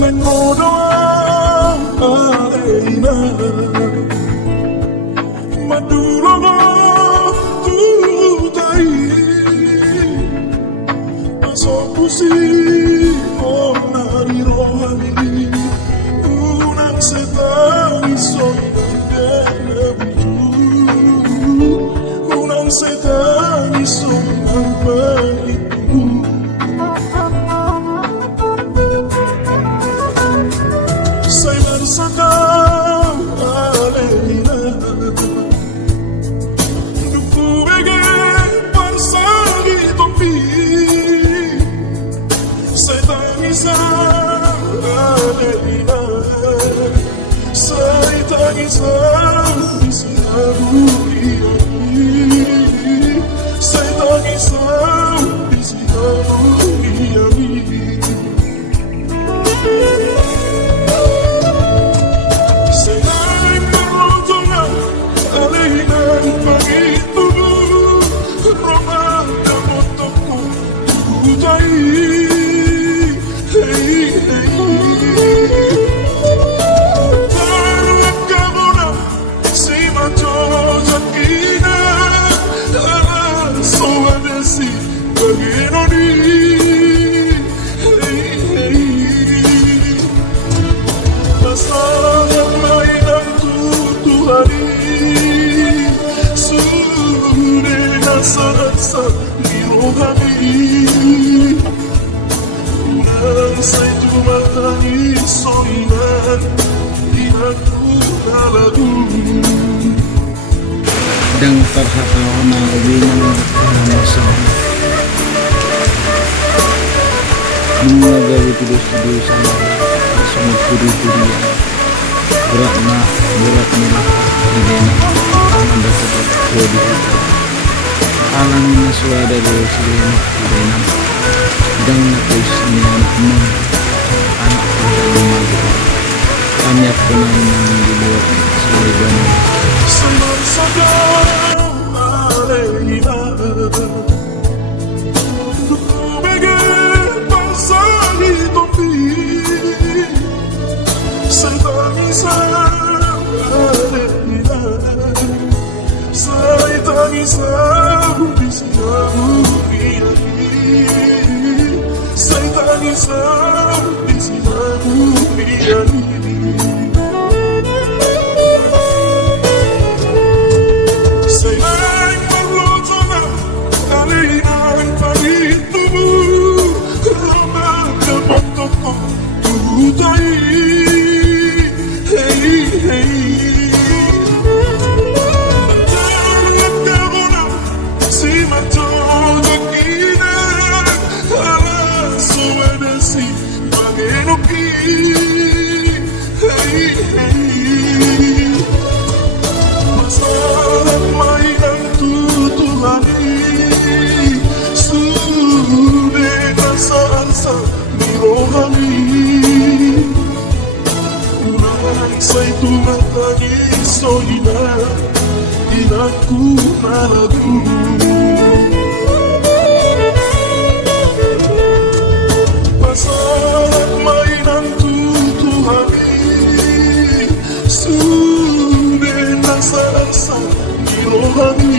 Mengodoa Alena Madulogo Tutai Asokusi Onari rohani Unang setan Isoinang buju Unang setan Isoinang panitu Sakam Alena Duku bege parsagi topi Saitangisa Alena Saitangisa Isinabu Iyami Saitangisa Isinabu Iyami Sa nirohani Unang sa'y tumatangis soinan Di aku nalagu Dan terhadap na ubinang masa Mga gawi tulis-tulis sama Semua puri-purian Berat na Hindi na Amanda tetap Bodi alam na suara dari sini renam dan napis ni anak rumah kami akan dibuat sebagai Senang sadar Alena Duku bege parsagi topi Saitangisa Alena Saitangisa Isinabu Iyami Saitangisa Isinabu Iyami Sayang marlotona Alena pagitubu Rama kapantoko Tutai Hey hey Masalah mainan tutuhani Sudah rasa-rasa nirohani Unang sa'y tumatangis soina Inaku nalagu Masalah mainan tutuhani Sudah rasa-rasa nirohani